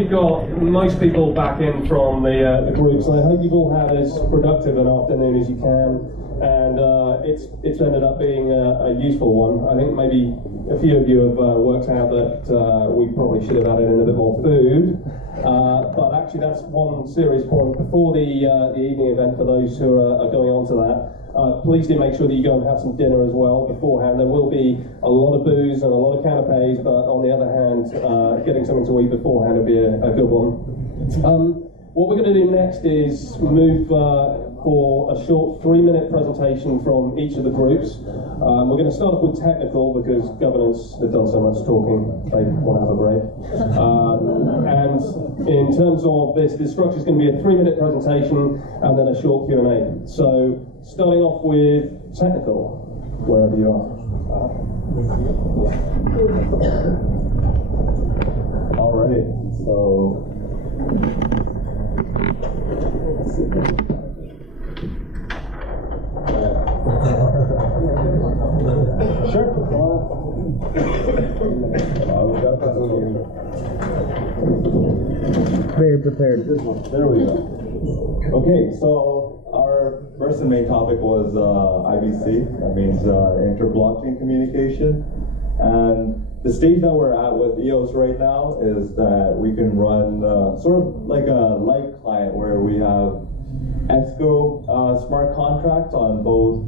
we've got most people back in from the groups, and I hope you've all had as productive an afternoon as you can. And it's ended up being a useful one. I think maybe a few of you have worked out that we probably should have added in a bit more food. But actually, that's one serious point. Before the evening event, for those who are going on to that, please do make sure that you go and have some dinner as well beforehand. There will be a lot of booze and a lot of canapes, but on the other hand, getting something to eat beforehand would be a good one. What we're going to do next is move for a short 3-minute presentation from each of the groups. We're going to start off with technical because governance have done so much talking, they want to have a break. And in terms of this structure is going to be a 3-minute presentation and then a short Q&A. So starting off with technical, wherever you are. All right, so sure. Very prepared. There we go. Okay, so our first and main topic was IBC. That means inter-blockchain communication. And the stage that we're at with EOS right now is that we can run sort of like a light client where we have ESCO smart contracts on both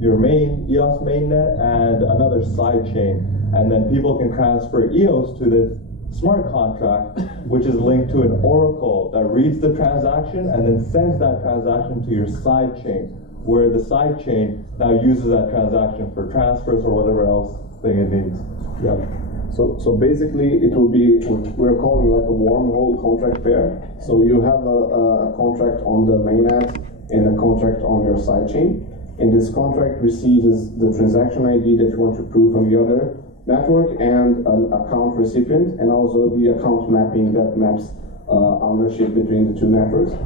your main EOS mainnet and another side chain. And then people can transfer EOS to this smart contract, which is linked to an oracle that reads the transaction and then sends that transaction to your side chain, where the side chain now uses that transaction for transfers or whatever else thing it needs. Yeah. So basically, it will be we're calling like a wormhole contract pair. So you have a contract on the mainnet and a contract on your side chain, and this contract receives the transaction ID that you want to prove on the other network and an account recipient, and also the account mapping that maps ownership between the two networks.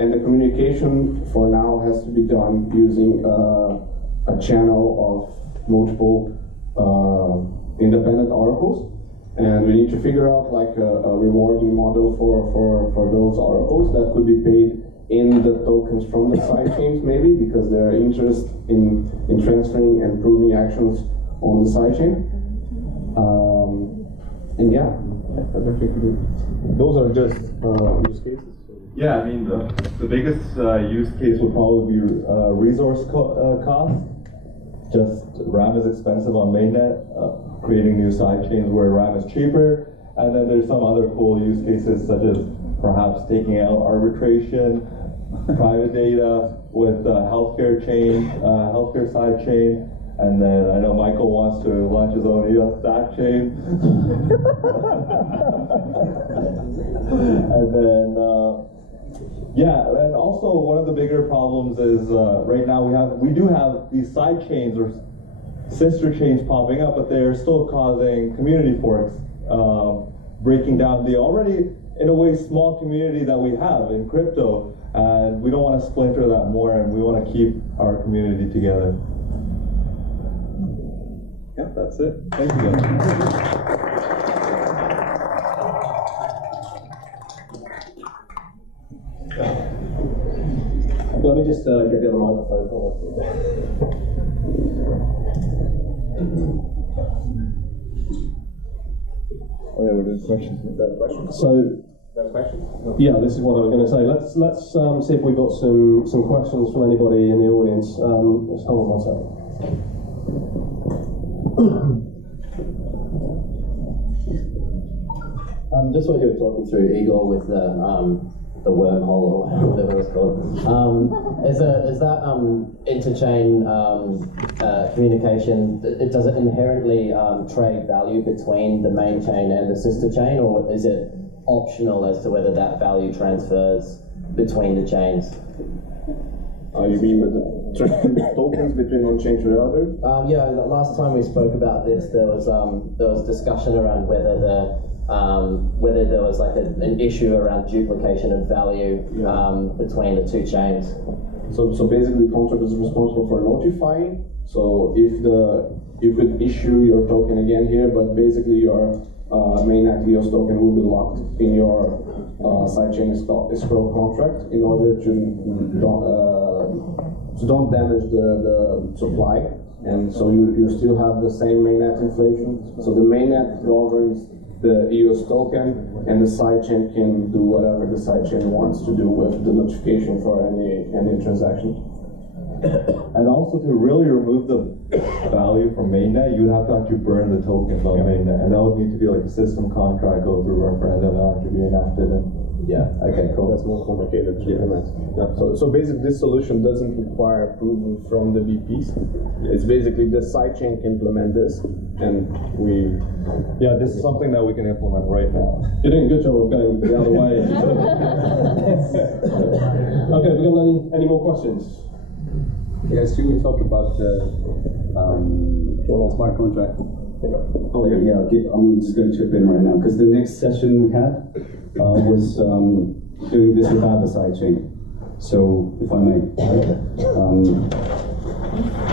And the communication for now has to be done using a channel of multiple independent oracles, and we need to figure out like a rewarding model for those oracles that could be paid in the tokens from the side chains, maybe because they're interested in transferring and proving actions on the side chain. And yeah, those are just use cases. Yeah, I mean, the biggest use case would probably be resource cost. Just RAM is expensive on mainnet, creating new side chains where RAM is cheaper. And then there's some other cool use cases such as perhaps taking out arbitration, private data with healthcare chain, healthcare side chain. And then I know Michael wants to launch his own eosDAC chain. And then, yeah, and also one of the bigger problems is right now we do have these side chains or sister chains popping up, but they're still causing community forks, breaking down the already, in a way, small community that we have in crypto, and we don't want to splinter that more, and we want to keep our community together. Yeah, that's it. Thank you guys. Let me just get the other microphone. Oh yeah, we're doing questions. So, yeah, this is what I was going to say. Let's see if we've got some questions from anybody in the audience. Just hold on one second. Just what you were talking through, Igor, with the wormhole or whatever it's called. Is that interchain communication? Does it inherently trade value between the main chain and the sister chain, or is it optional as to whether that value transfers between the chains? you mean with the tokens between one chain to the other? Yeah, last time we spoke about this, there was discussion around whether there was like an issue around duplication of value between the two chains. So basically, the contract is responsible for notifying. So if you could issue your token again here, but basically you are mainnet EOS token will be locked in your sidechain escrow contract in order to don't damage the supply. And so you still have the same mainnet inflation. So the mainnet governs the EOS token, and the sidechain can do whatever the sidechain wants to do with the notification for any transaction. And also to really remove the value from mainnet, you'd have to actually burn the tokens on mainnet, and that would need to be like a system contract, go through referendum, and actually be enacted. And Yeah. Okay. Cool. That's more complicated to implement. Yeah. So basically, this solution doesn't require approval from the VPs. It's basically the sidechain can implement this, and we. yeah, this is something that we can implement right now. You're doing a good job of going the other way. Okay, we got any more questions? Yes, should we talk about the smart contract? Okay. Yeah, okay, I'm just going to chip in right now because the next session we had was doing this without the sidechain. So, if I may,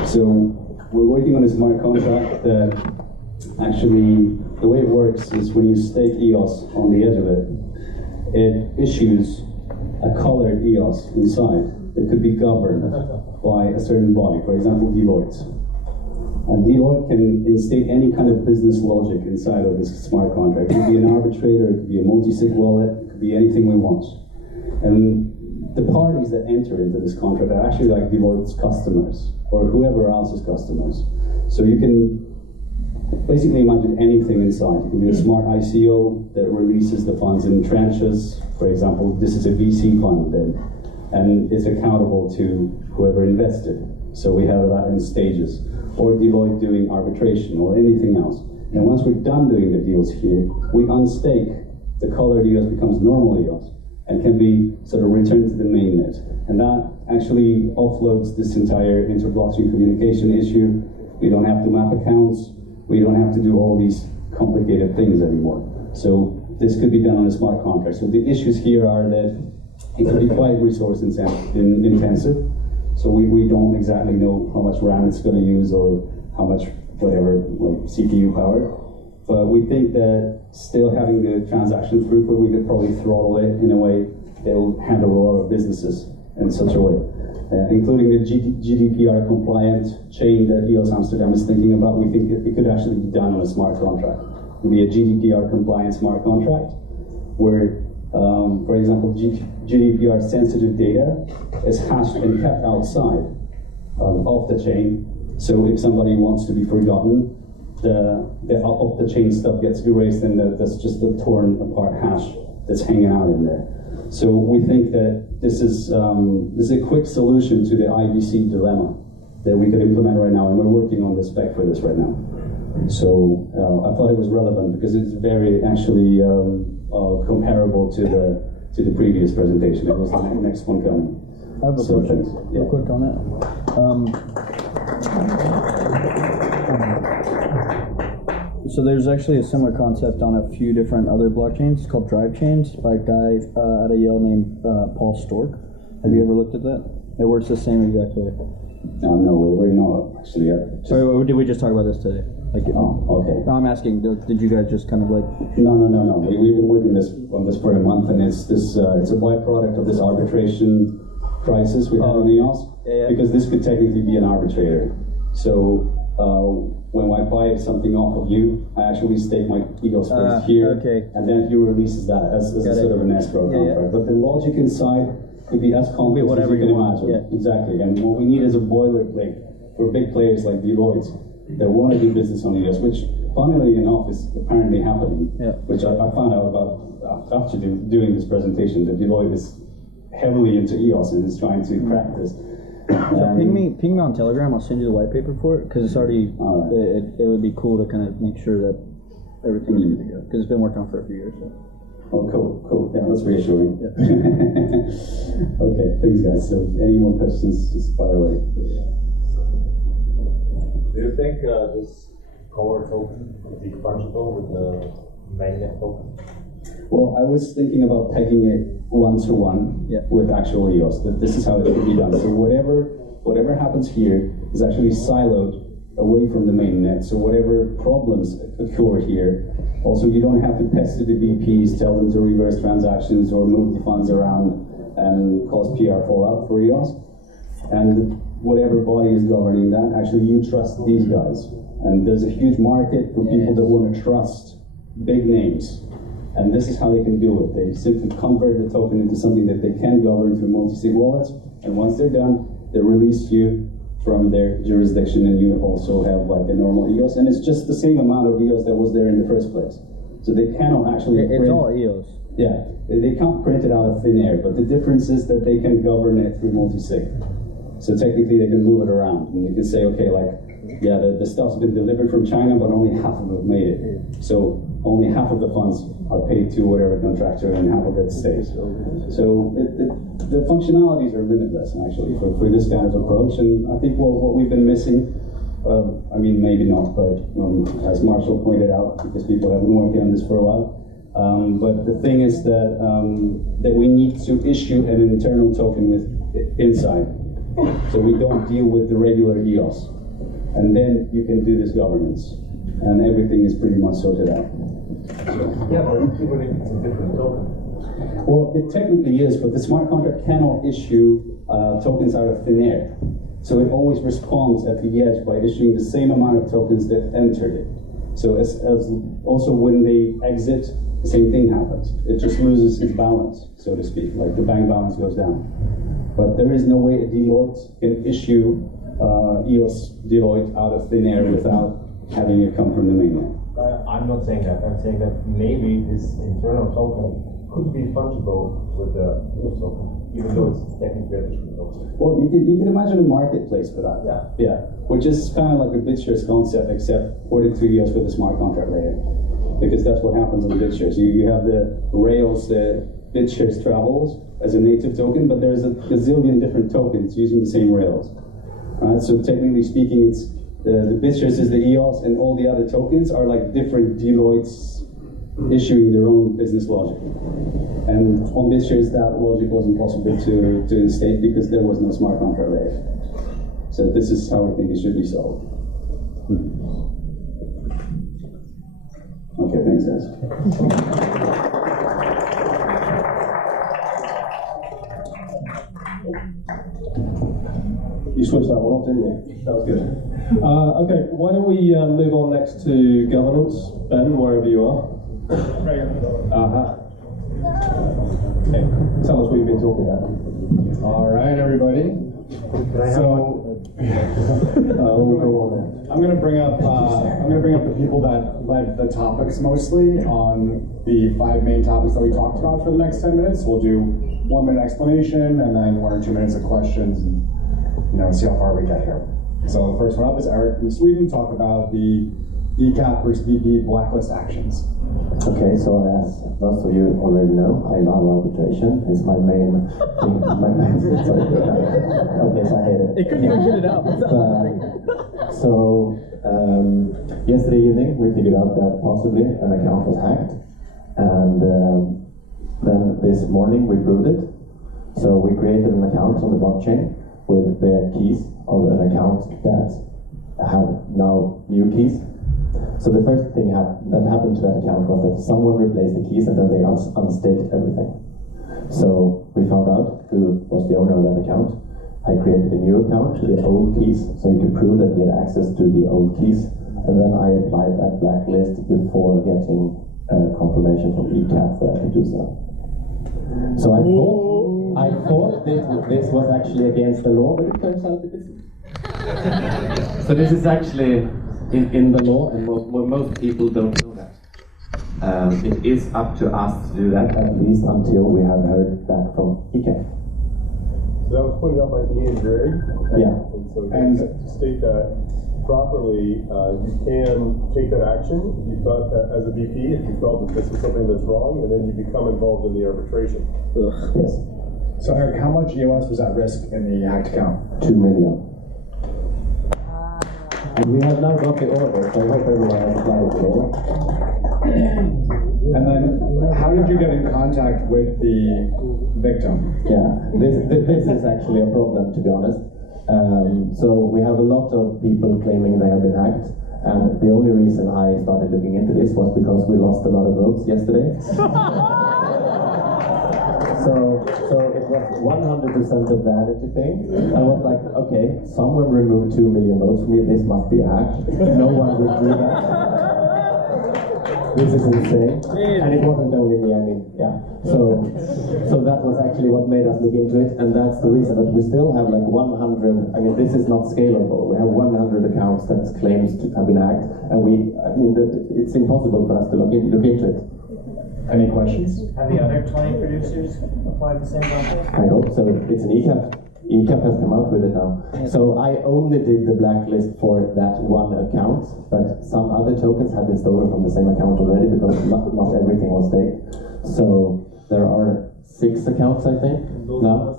so we're working on a smart contract that actually the way it works is when you stake EOS on the edge of it, it issues a colored EOS inside that could be governed by a certain body, for example, Deloitte. And Deloitte can instate any kind of business logic inside of this smart contract. It could be an arbitrator, it could be a multi-sig wallet, it could be anything we want. And the parties that enter into this contract are actually like Deloitte's customers, or whoever else's customers. So you can basically imagine anything inside. You can do a smart ICO that releases the funds in tranches. For example, this is a VC fund, and it's accountable to whoever invested. So we have that in stages. Or Deloitte doing arbitration or anything else. And once we're done doing the deals here, we unstake. The colored EOS becomes normal EOS and can be sort of returned to the mainnet. And that actually offloads this entire inter-blockchain communication issue. We don't have to map accounts. We don't have to do all these complicated things anymore. So this could be done on a smart contract. So the issues here are that it could be quite resource intensive. So we don't exactly know how much RAM it's going to use or how much whatever like CPU power. But we think that still having the transaction throughput, we could probably throttle it in a way that will handle a lot of businesses in such a way. Including the GDPR compliant chain that EOS Amsterdam is thinking about, we think it could actually be done on a smart contract. It would be a GDPR compliant smart contract where, for example, GDPR sensitive data is hashed and kept outside of the chain. So if somebody wants to be forgotten, the off the chain stuff gets erased, and that's just a torn apart hash that's hanging out in there. So we think that this is a quick solution to the IBC dilemma that we could implement right now, and we're working on the spec for this right now. So I thought it was relevant because it's very actually comparable to the previous presentation. It was the next one coming. I have a question, real quick on that. So there's actually a similar concept on a few different other blockchains called drive chains by a guy at a Yale named Paul Stork. Have you ever looked at that? It works the same exact way. No, we're not actually yet. Sorry, did we just talk about this today? Like, okay. No, I'm asking, did you guys just kind of like... No. We've been working on this for a month, and it's a byproduct of this arbitration crisis we have in EOS. Yeah. Because this could technically be an arbitrator. So when I buy something off of you, I actually stake my EOS first here, okay. and then he releases that as a sort of an escrow contract. But the logic inside could be as complex as you can imagine. Yeah. Exactly. And what we need is a boilerplate for big players like Deloitte that want to do business on EOS, which funnily enough is apparently happening. Yeah. Which I found out about after doing this presentation, that Deloitte is heavily into EOS and is trying to crack this. So ping me on Telegram. I'll send you the white paper for it because it's already. Right. It would be cool to kind of make sure that everything's good to go because it's been worked on for a few years. So. Oh, cool. Yeah, that's reassuring. Yeah. Okay, thanks, guys. So, any more questions? Just fire away. Do you think this core token would be fungible with the mainnet token? Well, I was thinking about pegging it one-to-one with actual EOS. That this is how it could be done. So whatever happens here is actually siloed away from the mainnet. So whatever problems occur here, also you don't have to pester the VPs, tell them to reverse transactions or move the funds around and cause PR fallout for EOS. And whatever body is governing that, actually you trust these guys. And there's a huge market for people that want to trust big names. And this is how they can do it. They simply convert the token into something that they can govern through multi-sig wallets. And once they're done, they release you from their jurisdiction, and you also have like a normal EOS. And it's just the same amount of EOS that was there in the first place. So they cannot actually It's all EOS. Yeah, they can't print it out of thin air, but the difference is that they can govern it through multi-sig. So technically they can move it around, and they can say, okay, like, yeah, the stuff's been delivered from China, but only half of it made it. So only half of the funds are paid to whatever contractor, and half of it stays. So the functionalities are limitless, actually, for this kind of approach. And I think what we've been missing, I mean, maybe not, but as Marshall pointed out, because people have been working on this for a while, but the thing is that we need to issue an internal token with inside, so we don't deal with the regular EOS, and then you can do this governance, and everything is pretty much sorted out. So. Yeah, but even if it's a different token. Well, it technically is, but the smart contract cannot issue tokens out of thin air, so it always responds at the edge by issuing the same amount of tokens that entered it. So as also when they exit, the same thing happens. It just loses its balance, so to speak, like the bank balance goes down. But there is no way a Deloitte can issue EOS Deloitte out of thin air without having it come from the mainnet. I'm not saying that. I'm saying that maybe this internal token could be fungible with the EOS token, even though it's technically a different token. Well, you can imagine a marketplace for that. Yeah, which is kind of like a BitShares concept, except ported to EOS with a smart contract layer. Because that's what happens on BitShares. You have the rails that BitShares travels as a native token, but there's a gazillion different tokens using the same rails. So technically speaking, it's the BitShares is the EOS, and all the other tokens are like different Deloittes issuing their own business logic. And on BitShares, that logic wasn't possible to instate because there was no smart contract layer. So this is how I think it should be solved. Okay, thanks, guys. You switched that one off, didn't you? That was good. Okay, why don't we move on next to governance, Ben, wherever you are. Okay, tell us what you've been talking about. All right, everybody. So I'm going to bring up the people that led the topics mostly on the 5 main topics that we talked about for the next 10 minutes. We'll do 1 minute explanation and then 1 or 2 minutes of questions, and see how far we get here. So the first one up is Eric from Sweden. Talk about the ECAP versus VP blacklist actions. Okay, so as most of you already know, I love arbitration. It's my main thing. Okay, so I hate it. It couldn't even get it out. Yesterday evening we figured out that possibly an account was hacked, and then this morning we proved it. So we created an account on the blockchain with the keys of an account that have now new keys. So the first thing that happened to that account was that someone replaced the keys and then they unstaked everything. So we found out who was the owner of that account. I created a new account with the old keys, so you can prove that he had access to the old keys. And then I applied that blacklist before getting confirmation from ECAP that I could do so. So I thought this was actually against the law, but it turns out it isn't. So this is actually in the law, and most people don't know that. It is up to us to do that, at least until we have heard back from ECAP. So that was pointed out by Ian Grigg. Yeah. And so to state that properly, you can take that action if you thought that as a VP, if you felt that this is something that's wrong, and then you become involved in the arbitration. Yes. So Eric, how much EOS was at risk in the hacked account? 2 million. And we have now got the order, so I hope everyone has applied the order. And then, how did you get in contact with the victim? Yeah, this is actually a problem, to be honest. So we have a lot of people claiming they have been hacked, and the only reason I started looking into this was because we lost a lot of votes yesterday. So it was 100% a vanity thing. I was like, okay, someone removed 2 million votes from me, this must be a hack. No one would do that. This is insane. And it wasn't only me, I mean, yeah. So that was actually what made us look into it, and that's the reason that we still have like 100, I mean, this is not scalable. We have 100 accounts that claims to have been hacked, and it's impossible for us to look into it. Any questions? Have the other 20 producers applied the same blockchain? I hope so. It's an ECAP. ECAP has come out with it now. So I only did the blacklist for that one account, but some other tokens have been stolen from the same account already because not everything was staked. So there are 6 accounts, I think, now.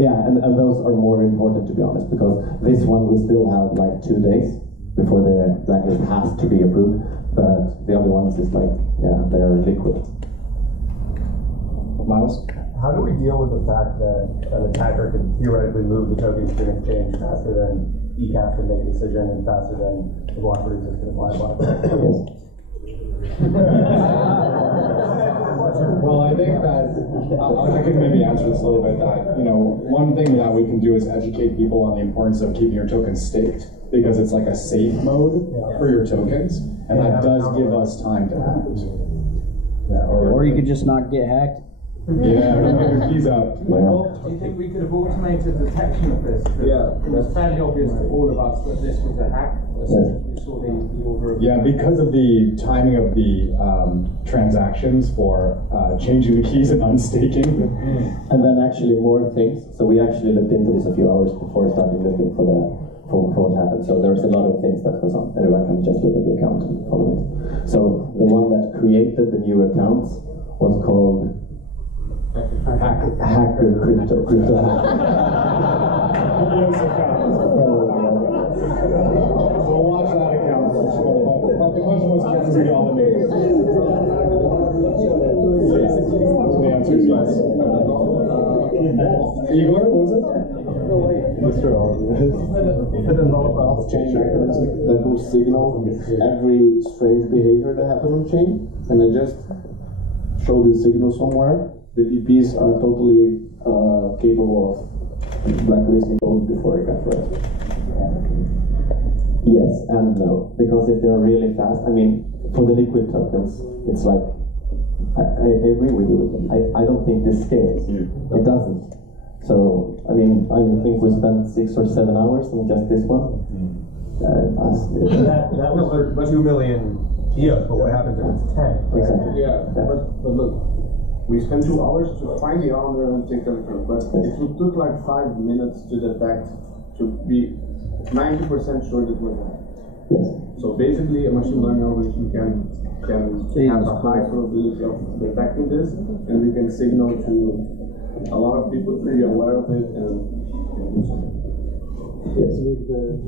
Yeah, and those are more important, to be honest, because this one we still have like 2 days before the blacklist has to be approved, but the other ones is like, yeah, they are liquid. Miles? How do we deal with the fact that an attacker could theoretically move the tokens to an exchange faster than ECAP can make a decision and faster than the block producers can apply a block? Well, I think that I can maybe answer this a little bit. That one thing that we can do is educate people on the importance of keeping your tokens staked, because it's like a safe mode for your tokens, and that does give us time to act. Yeah, or you could just not get hacked. Yeah, don't get your keys out. Well, do you think we could have automated the detection of this? Yeah. It was fairly obvious to all of us that this was a hack. We saw the order of... Yeah, because of the timing of the transactions for changing the keys and unstaking. And then actually more things. So we actually looked into this a few hours before starting looking for what happened. So there's a lot of things that goes on. Anyone can just look at the account and follow it. So the one that created the new accounts was called Hacker Crypto Hacker. We'll watch that account for sure. But the question was, can we automate it? The answer is yes. Igor, what was it? Mr. Blockchain mechanism that will signal every strange behavior that happens on chain, and I just show the signal somewhere. The VPs are totally capable of blacklisting those before it got read. Yes and no, because if they're really fast, I mean, for the liquid tokens, it's like, I agree with you. I don't think this scales. It doesn't. So, I mean, I think we spent 6 or 7 hours on just this one. That was for 2 million EOS, but what happens if it's 10? Exactly. Yeah, but look. We spent 2 hours to find the owner and take them from, but it took like 5 minutes to detect, to be 90% sure that we're hacked. Yes. So basically, a machine learning algorithm can have a high probability of detecting this, and we can signal to a lot of people to be aware of it and do something. Yes.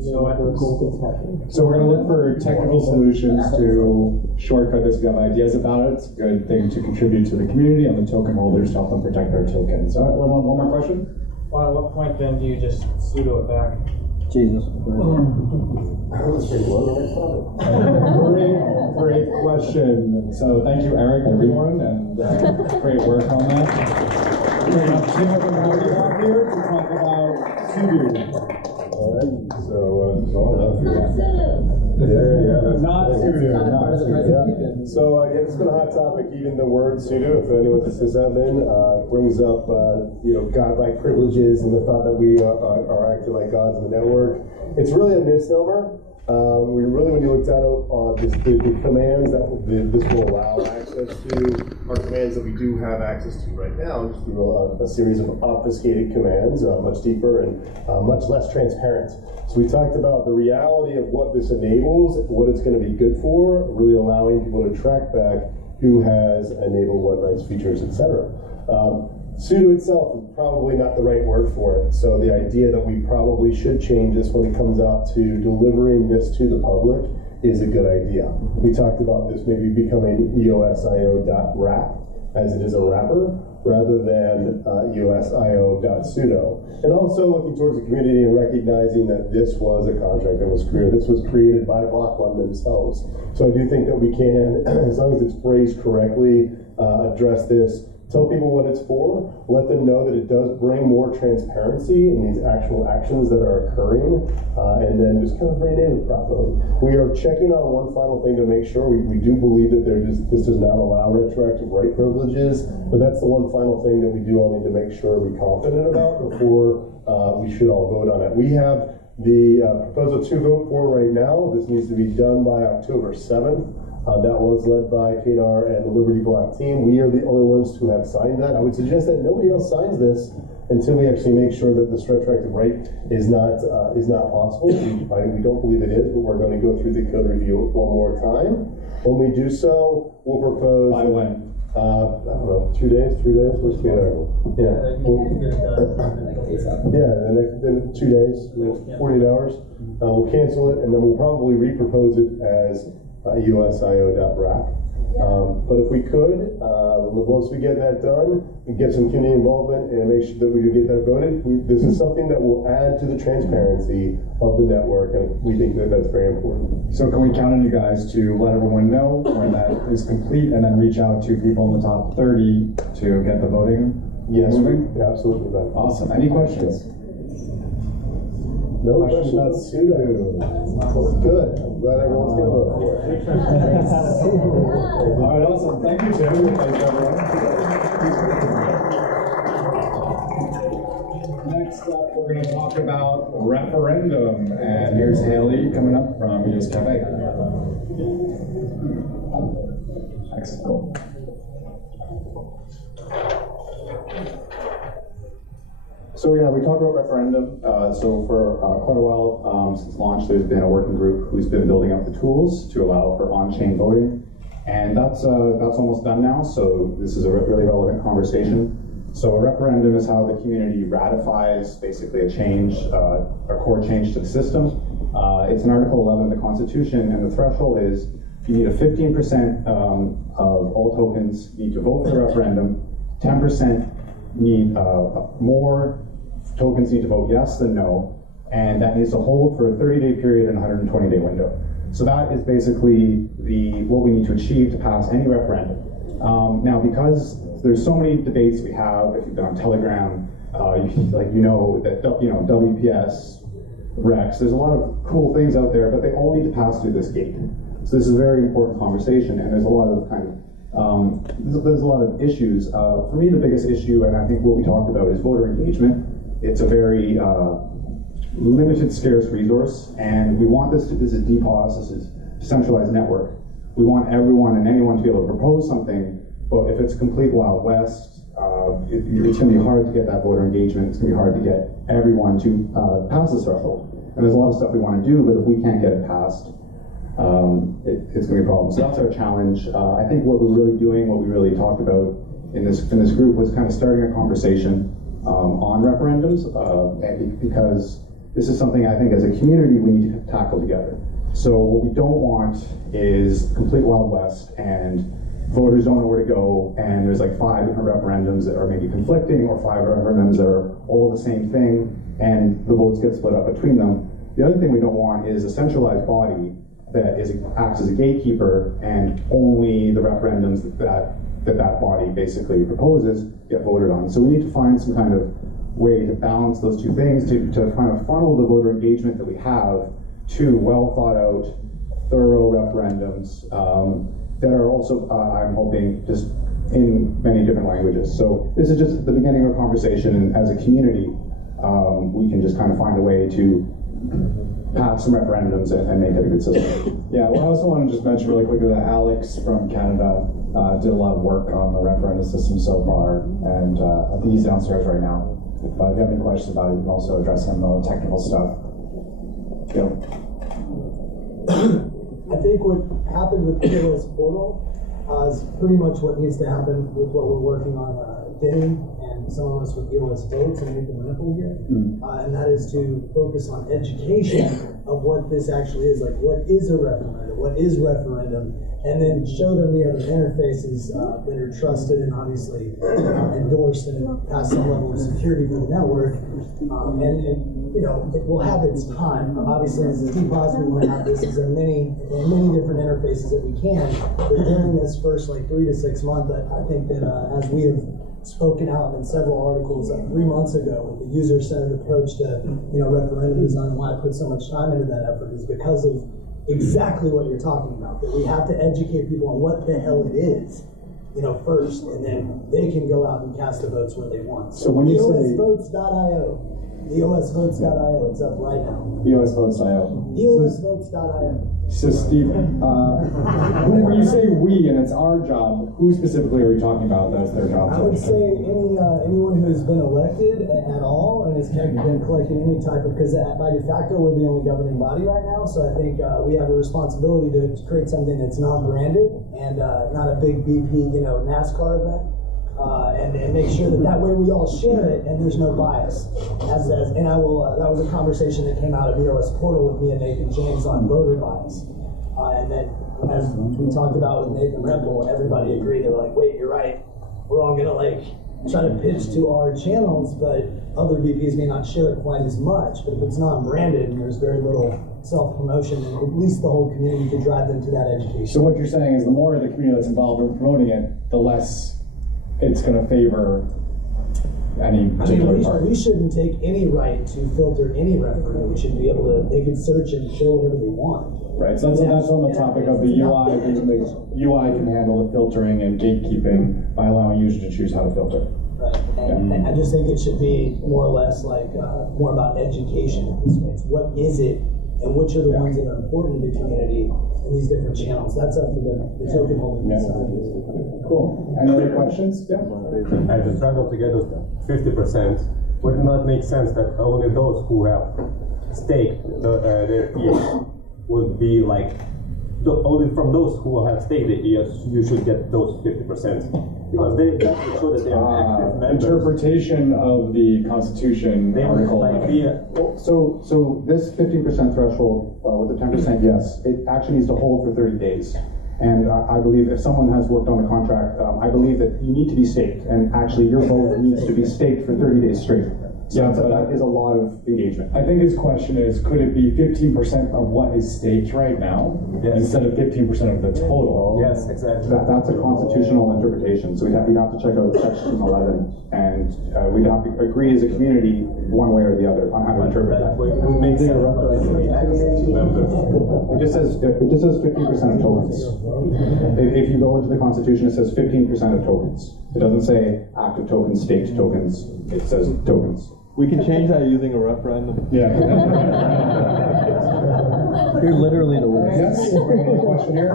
So we're going to look for technical solutions to shortcut this. If you have ideas about it, it's a good thing to contribute to the community and the token holders to help them protect their tokens. So one more question? Well, at what point then do you just pseudo it back? Jesus. Great question. So thank you, Eric, everyone, and great work on that. Great opportunity to have you out here to talk about Sudo. Alright, so it's on enough here. Yeah. Not Sudo. Yeah. So it's been a hot topic. Even the word pseudo, if anyone this is admin, brings up godlike privileges and the thought that we are acting like gods in the network. It's really a misnomer. When you looked at the commands that this will allow access to are commands that we do have access to right now, just through a series of obfuscated commands, much deeper and much less transparent. So we talked about the reality of what this enables, what it's going to be good for, really allowing people to track back who has enabled what rights, features, etc. Pseudo itself is probably not the right word for it. So the idea that we probably should change this when it comes out to delivering this to the public is a good idea. We talked about this maybe becoming eosIO.wrap, as it is a wrapper. rather than eosIO.pseudo. And also looking towards the community and recognizing that this was a contract that was created. This was created by Block1 themselves. So I do think that we can, as long as it's phrased correctly, address this. Tell people what it's for, let them know that it does bring more transparency in these actual actions that are occurring, and then just kind of rename it properly. We are checking on one final thing to make sure. We do believe that this does not allow retroactive write privileges, but that's the one final thing that we do all need to make sure we're confident about before we should all vote on it. We have the proposal to vote for right now. This needs to be done by October 7th. That was led by KDR and the Liberty Block team. We are the only ones who have signed that. I would suggest that nobody else signs this until we actually make sure that this retroactive right is not possible. We don't believe it is, but we're going to go through the code review one more time. When we do so, we'll propose. By when? I don't know, 2 days, 3 days? What's together? Yeah. In 2 days, 48 hours. We'll cancel it, and then we'll probably repropose it as eosIO.wrap. But if we could, once we get that done, we get some community involvement and make sure that we do get that voted. This is something that will add to the transparency of the network, and we think that that's very important. So can we count on you guys to let everyone know when that is complete and then reach out to people in the top 30 to get the voting moving? Absolutely, Ben. Awesome. Any questions? No questions about pseudo. Good. I'm glad everyone's going to vote for it. All right, awesome. Thank you, Tim. Thanks, everyone. Next up, we're going to talk about referendum. And here's Haley coming up from EOS Cafe. Excellent. So yeah, we talked about referendum. So for quite a while, since launch, there's been a working group who's been building up the tools to allow for on-chain voting, and that's almost done now. So this is a really relevant conversation. So a referendum is how the community ratifies basically a change, a core change to the system. It's in Article 11 of the Constitution, and the threshold is you need a 15% of all tokens need to vote for the referendum, 10% need more tokens need to vote yes than no, and that needs to hold for a 30-day period and a 120-day window. So that is basically what we need to achieve to pass any referendum. Now, because there's so many debates we have, if you've been on Telegram, WPS, Rex, there's a lot of cool things out there, but they all need to pass through this gate. So this is a very important conversation, and there's a lot of there's a lot of issues. For me, the biggest issue, and I think what we talked about, is voter engagement. It's a very limited, scarce resource, and we want this is DPoS, this is decentralized network. We want everyone and anyone to be able to propose something, but if it's complete Wild West, it's going to be hard to get that voter engagement. It's going to be hard to get everyone to pass this threshold. And there's a lot of stuff we want to do, but if we can't get it passed, it's going to be a problem. So that's our challenge. I think what we're really doing, what we really talked about in this group, was kind of starting a conversation on referendums, because this is something I think as a community we need to tackle together. So what we don't want is complete Wild West and voters don't know where to go, and there's like 5 different referendums that are maybe conflicting, or 5 referendums that are all the same thing, and the votes get split up between them. The other thing we don't want is a centralized body that acts as a gatekeeper, and only the referendums that body basically proposes get voted on. So we need to find some kind of way to balance those two things, to kind of funnel the voter engagement that we have to well thought out, thorough referendums that are also, I'm hoping, just in many different languages. So this is just the beginning of a conversation, and as a community, we can just kind of find a way to pass some referendums and make it a good system. Yeah, well, I also want to just mention really quickly that Alex from Canada did a lot of work on the referendum system so far, and I think he's downstairs right now. But if you have any questions about it, you can also address him on technical stuff. Go. I think what happened with the EOS portal is pretty much what needs to happen with what we're working on today, and some of us with EOS votes and Nathan Ripple here, and that is to focus on education of what this actually is. Like, what is a referendum? What is referendum? And then show them the other interfaces that are trusted and obviously endorsed and pass some level of security for the network. And you know, it will have its time. Obviously, as a T-Pos, we want to have this as many different interfaces that we can. But during this first 3 to 6 months, I think that as we have spoken out in several articles 3 months ago with the user-centered approach to referendum design, and why I put so much time into that effort is because of exactly what you're talking about. That we have to educate people on what the hell it is, first, and then they can go out and cast the votes where they want. So when you say eosvotes.io. eosvotes.io, it's up right now. eosvotes.io. eosvotes.io. So Steve, when you say we and it's our job, who specifically are you talking about? That's their job. I would say anyone who's been elected at all and has been collecting any type of, because by de facto we're the only governing body right now. So I think we have a responsibility to create something that's non-branded and not a big BP, NASCAR event. And make sure that way we all share it and there's no bias. And I will. That was a conversation that came out of EOS Portal with me and Nathan James on voter bias. And then as we talked about with Nathan Ripple, everybody agreed. They were like, "Wait, you're right. We're all gonna try to pitch to our channels, but other VPs may not share it quite as much. But if it's non-branded and there's very little self-promotion, and at least the whole community could drive them to that education." So what you're saying is the more the community that's involved in promoting it, the less it's going to favor any particular party. We shouldn't take any right to filter any referendum. We should be able to, they can search and show whatever they want. Right, so that's on the topic of the UI. The UI can handle the filtering and gatekeeping by allowing users to choose how to filter. Right, and I just think it should be more or less more about education in this space. What is it, and which are the ones that are important to the community in these different channels? That's up to the token holding society. Cool. Any other questions? Yeah. I just struggle to get those 50%. Would it not make sense that only those who have staked their EOS would be only from those who have staked the EOS, you should get those 50%? Because they show that they are active members. Interpretation of the Constitution. They article. So this 15% threshold with the 10% yes, it actually needs to hold for 30 days. And I believe if someone has worked on a contract, I believe that you need to be staked, and actually your vote needs to be staked for 30 days straight. So that is a lot of engagement. I think his question is, could it be 15% of what is staked right now instead of 15% of the total? Yes, exactly. That's a constitutional interpretation. So you'd have to check out Section 11, and we'd have to agree as a community one way or the other on how to interpret that. It just says 15% of tokens. If you go into the Constitution, it says 15% of tokens. It doesn't say active tokens, staked tokens. It says tokens. We can change that using a referendum. Yeah. You're literally the worst. Yes. Any question here?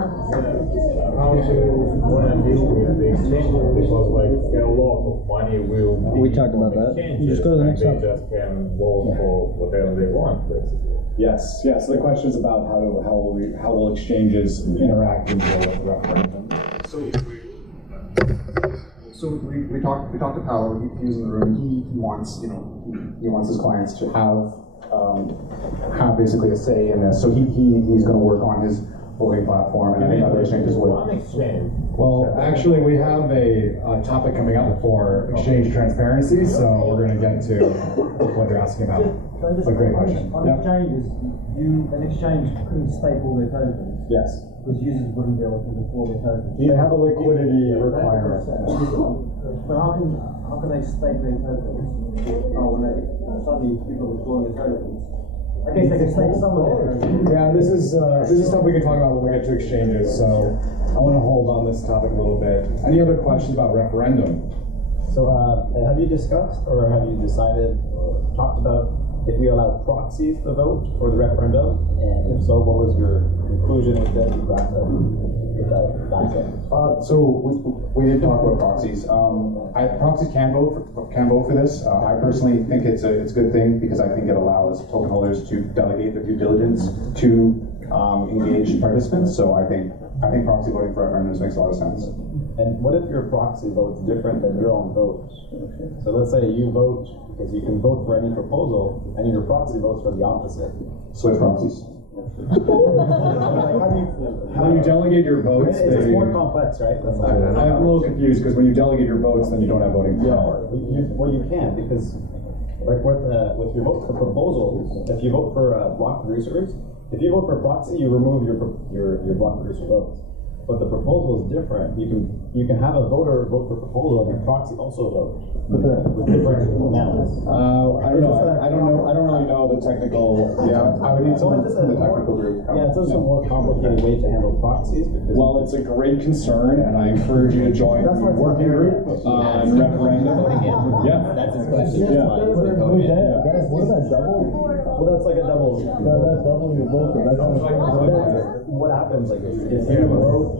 How to deal with the exchange, because a lot of money will be We talked about that. You just go to the next they one. just can vote for whatever they want, basically. Yes. So the question is about how will exchanges interact and deal with referendum. So we talked to Paolo. He's in the room. He wants his clients to have basically a say in this. So he's going to work on his voting platform, and I think other exchanges will. Well, actually, we have a topic coming up for exchange transparency, so we're going to get to what you're asking about. A great question. On exchanges, an exchange couldn't staple their tokens. Yes. Because users wouldn't be able to withdraw their tokens. They have a liquidity requirement. But how can they stake their tokens? When suddenly people are withdrawing their tokens. I guess they can stake some of their tokens. Yeah, this is stuff we can talk about when we get to exchanges. So I want to hold on this topic a little bit. Any other questions about referendum? So have you discussed or have you decided or talked about if we allow proxies to vote for the referendum? And if so, what was your conclusion with that background? So we did talk about proxies. Proxies can vote for this. I personally think it's a good thing because I think it allows token holders to delegate their due diligence to engaged participants. So I think proxy voting for referendums makes a lot of sense. And what if your proxy vote's different than your own vote? So let's say you vote, because you can vote for any proposal, and your proxy votes for the opposite. Switch proxies. How you delegate your votes? It's just more complex, right? That's not I'm a little confused because when you delegate your votes, then you don't have voting power. Well, you can, because like with your vote for proposals, if you vote for block producers, if you vote for proxy, you remove your block producer votes. But the proposal is different. You can have a voter vote for proposal and your proxy also vote with different amounts. I don't know. I don't really know the technical. Yeah, I would need someone from the technical group. Yeah, it's just a more complicated way to handle proxies. Well, it's a great concern, and I encourage you to join the working group on referendum. Yeah, that's his question. Yeah. What about double? Well, that's like a double. That's doubling your vote. What happens, like, if you vote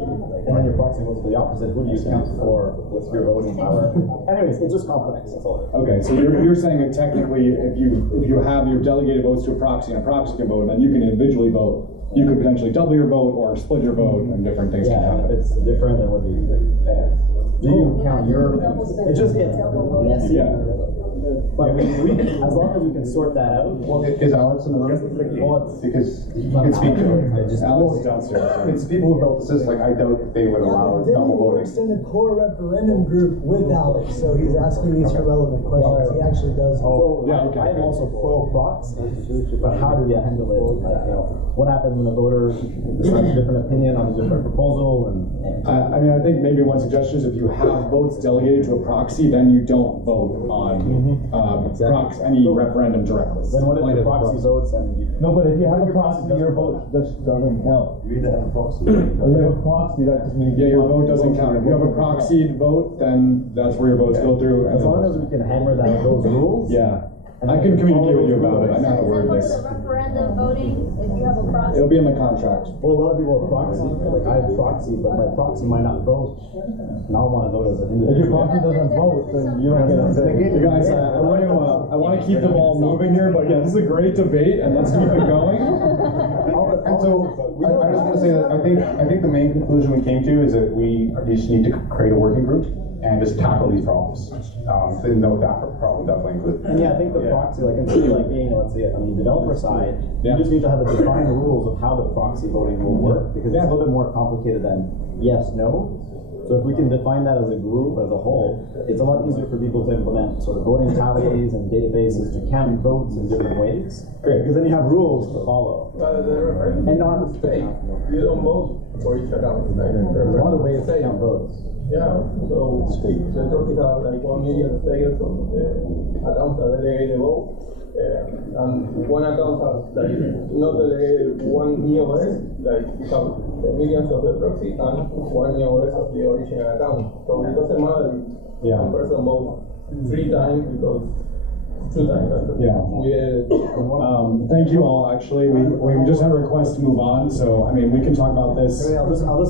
and then your proxy votes for the opposite, who do you count for with your voting power? Anyways, it's just complex, that's all. Okay, so you're saying that technically, if you have your delegated votes to a proxy and a proxy can vote, then you can individually vote. You could potentially double your vote or split your vote, and different things can happen. If it's different, then what do you think? Do you count your? It just gets messy. Yeah. But as long as we can sort that out. Well, is Alex in the room? Well, because he can speak to it. Alex is downstairs. It's people who built the system. Like, I doubt that they would allow double voting. He's in the core referendum group with Alex, so he's asking these relevant questions. He actually does. Oh, yeah, okay. I'm also pro proxy, but how do you handle it? Like, what happens when a voter decides a different opinion on a different proposal? I mean, I think maybe one suggestion is if you have votes delegated to a proxy, then you don't vote on any referendum directly. Then what if the proxy votes and No, but if you have a proxy, your vote just doesn't count. You either have a proxy. If you have a proxy, that just means your vote doesn't count. If you have a proxied vote, then that's where your votes go through. As long as we can hammer down those rules. Yeah. I can communicate with you about it. I know how to word this. Referendum voting, if you have a proxy. It'll be in the contract. Well, a lot of people have proxy. Like, I have proxy, but my proxy might not vote. And I'll want to vote as an individual. If your proxy doesn't vote, then you don't get a say. You guys, I want to keep the ball moving here, but yeah, this is a great debate, and let's keep it going. And so, I just want to say that I think the main conclusion we came to is that we just need to create a working group and just tackle these problems. And note that problem definitely included. And yeah, I think the proxy, like instead of like being, let's say, on the developer side, you just need to have a defined rules of how the proxy voting will work, because it's a little bit more complicated than yes, no. So if we can define that as a group, as a whole, it's a lot easier for people to implement sort of voting tallies and databases to count votes in different ways. Great, because then you have rules to follow. And not you don't vote for each account. There's a lot of ways to count votes. Yeah, so the proxy have like 1 million stakes on the account that delegate the vote. And one account has like not delegated 1 EOS, like you have the millions of the proxy and 1 EOS of the original account. So it doesn't matter if one person votes 3 times because 2 times. Yeah. Thank you all. Actually, we just had a request to move on, so I mean we can talk about this. I'll just Actually,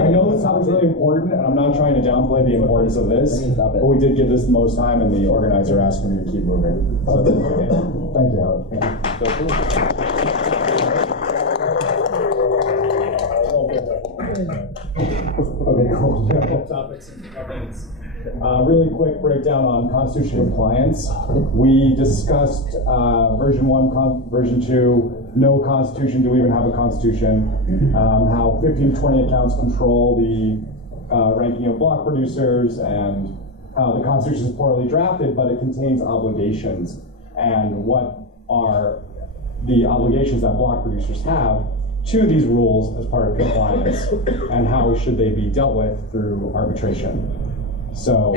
I know this sounds really important, and I'm not trying to downplay the importance of this, but we did give this the most time, and the organizer asked me to keep moving. So thank you, Alex. Okay, cool. Topics. Really quick breakdown on constitution compliance. We discussed version 1, version 2, no constitution, do we even have a constitution, how 15 to 20 accounts control the ranking of block producers, and how the constitution is poorly drafted, but it contains obligations, and what are the obligations that block producers have to these rules as part of compliance, and how should they be dealt with through arbitration. So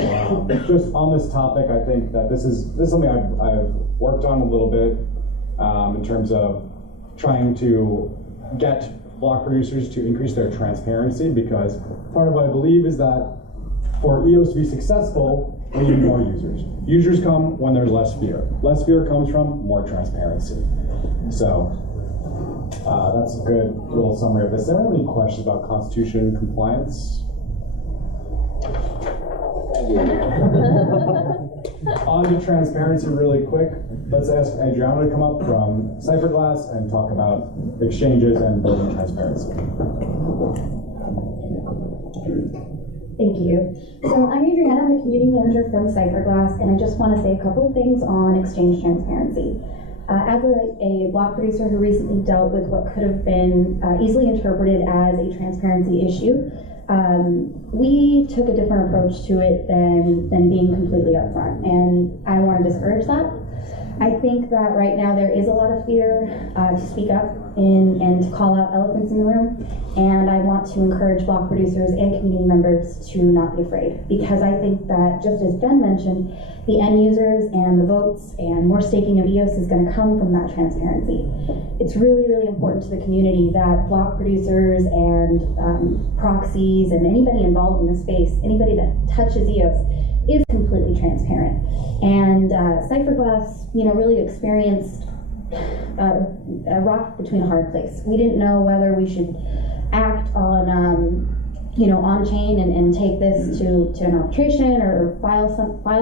just on this topic, I think that this is something I've worked on a little bit in terms of trying to get block producers to increase their transparency, because part of what I believe is that for EOS to be successful, we need more users. Users come when there's less fear. Less fear comes from more transparency. So that's a good little summary of this. Are there any questions about constitution compliance? On to transparency really quick. Let's ask Adriana to come up from Cypherglass and talk about exchanges and voting transparency. Thank you. So I'm Adriana, I'm the community manager from Cypherglass, and I just want to say a couple of things on exchange transparency. As a block producer who recently dealt with what could have been easily interpreted as a transparency issue, we took a different approach to it than being completely upfront, and I want to discourage that. I think that right now there is a lot of fear to speak up and to call out elephants in the room, and I want to encourage block producers and community members to not be afraid, because I think that, just as Jen mentioned, the end users and the votes and more staking of EOS is going to come from that transparency. It's really, really important to the community that block producers and proxies and anybody involved in the space, anybody that touches EOS, is completely transparent. And Cypherglass, really experienced a rock between a hard place. We didn't know whether we should act on, on chain and take this to an arbitration or file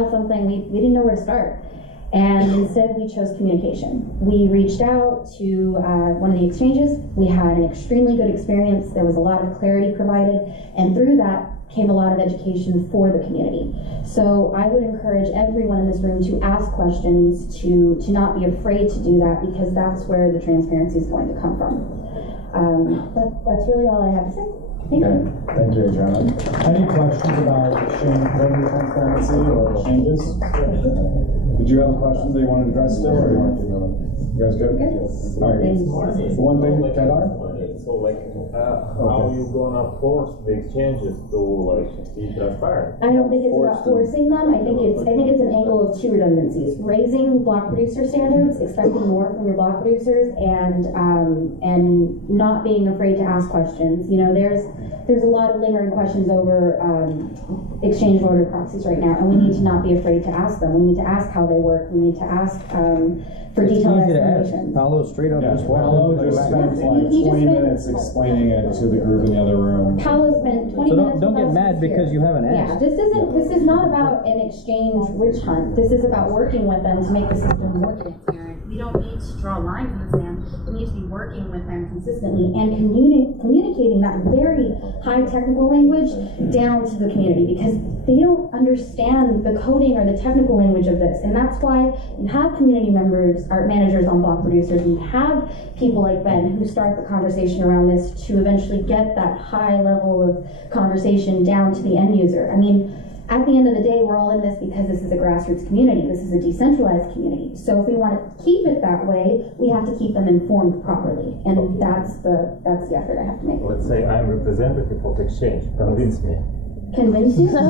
something. We didn't know where to start. And instead we chose communication. We reached out to one of the exchanges. We had an extremely good experience. There was a lot of clarity provided, and through that came a lot of education for the community. So I would encourage everyone in this room to ask questions, to not be afraid to do that, because that's where the transparency is going to come from. That's really all I have to say. Thank you. Thank you, Adriana. Any questions about exchange voting transparency or exchanges? Did you have questions that you want to address still, or you want to keep moving? You guys good? Yes. All right. One thing, Kedar? So how are you gonna force the exchanges to be transparent? I don't think it's about forcing them. I think it's an angle of two redundancies: raising block producer standards, expecting more from your block producers, and not being afraid to ask questions. There's a lot of lingering questions over exchange voter proxies right now, and we need to not be afraid to ask them. We need to ask how they work. We need to ask for detailed explanation. Paolo straight up just Paolo just spent like 20 minutes explaining it to the group in the other room. Paolo spent 20 minutes. Don't get mad because you haven't asked. Yeah, this is not about an exchange witch hunt. This is about working with them to make the system more transparent. We don't need to draw lines in the sand. We need to be working with them consistently and communicating that very high technical language down to the community, because they don't understand the coding or the technical language of this. And that's why you have community members, or managers on block producers, and you have people like Ben who start the conversation around this to eventually get that high level of conversation down to the end user. I mean, at the end of the day, we're all in this because this is a grassroots community. This is a decentralized community. So if we want to keep it that way, we have to keep them informed properly. And that's the effort I have to make. Let's say I'm representative of exchange. Convince me. Convince you? That's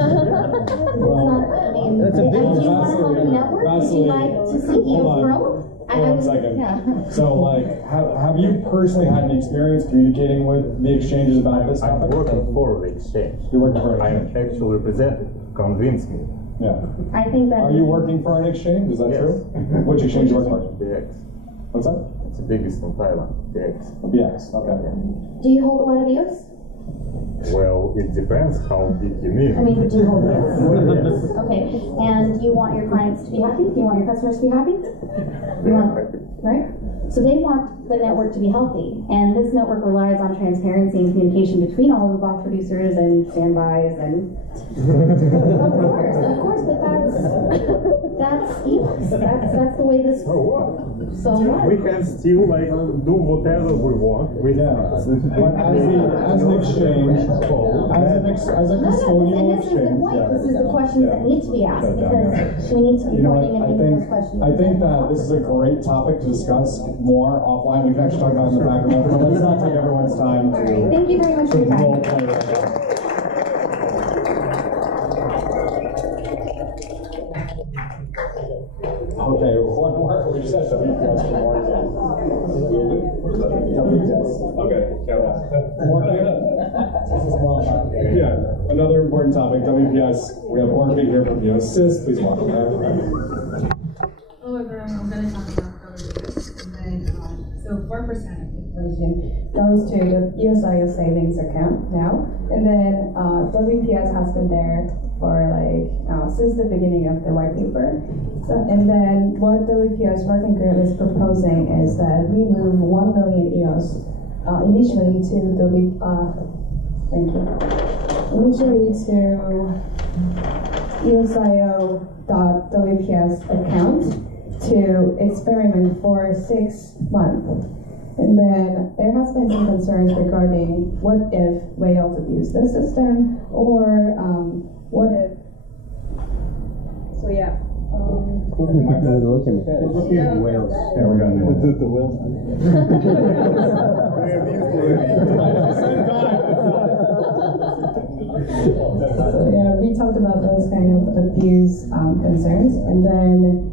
a big one. Do you want to help the network? Would you like to see EOS grow? Hold on a second. Yeah. So, have you personally had any experience communicating with the exchanges about this topic? I'm working for the exchange. You're working for an exchange. I'm actually representative. Convince me. Yeah. I think that. Are you working for an exchange? Is that true? Which exchange do you work for? BX. What's that? It's the biggest in Thailand. BX. BX. Okay. Do you hold a lot of EOS? Well, it depends how big you mean. I mean, do you hold EOS? Okay. And you want your clients to be happy? Do you want your customers to be happy? You want, right? So they want the network to be healthy, and this network relies on transparency and communication between all of the block producers and standbys and of course, but that's EOS. That's the way this. So what? We can still do whatever we want. But as an exchange, as a custodial exchange, this is the questions that need to be asked, because we need to be pointing and giving those questions. I think that this is a great topic to discuss more offline. We can actually talk about it in the back of it, but let's not take everyone's time to. Thank you very much for your time. Okay, one more. We just had WPS for more. WPS. Okay. Yeah, another important topic, WPS. We have Orchid here from EOS. Sis, please welcome her. Hello everyone, I'm going to talk about WPS. So 4% of inflation goes to the eosDAC savings account now, and then WPS has been there for since the beginning of the white paper. And then what WPS working group is proposing is that we move 1 million EOS initially to the thank you. initially to eosIO.wps account to experiment for 6 months. And then there has been some concerns regarding what if whales abuse the system, or what if. So yeah. Whales. There we go. The whales. So yeah, we talked about those kind of abuse concerns, and then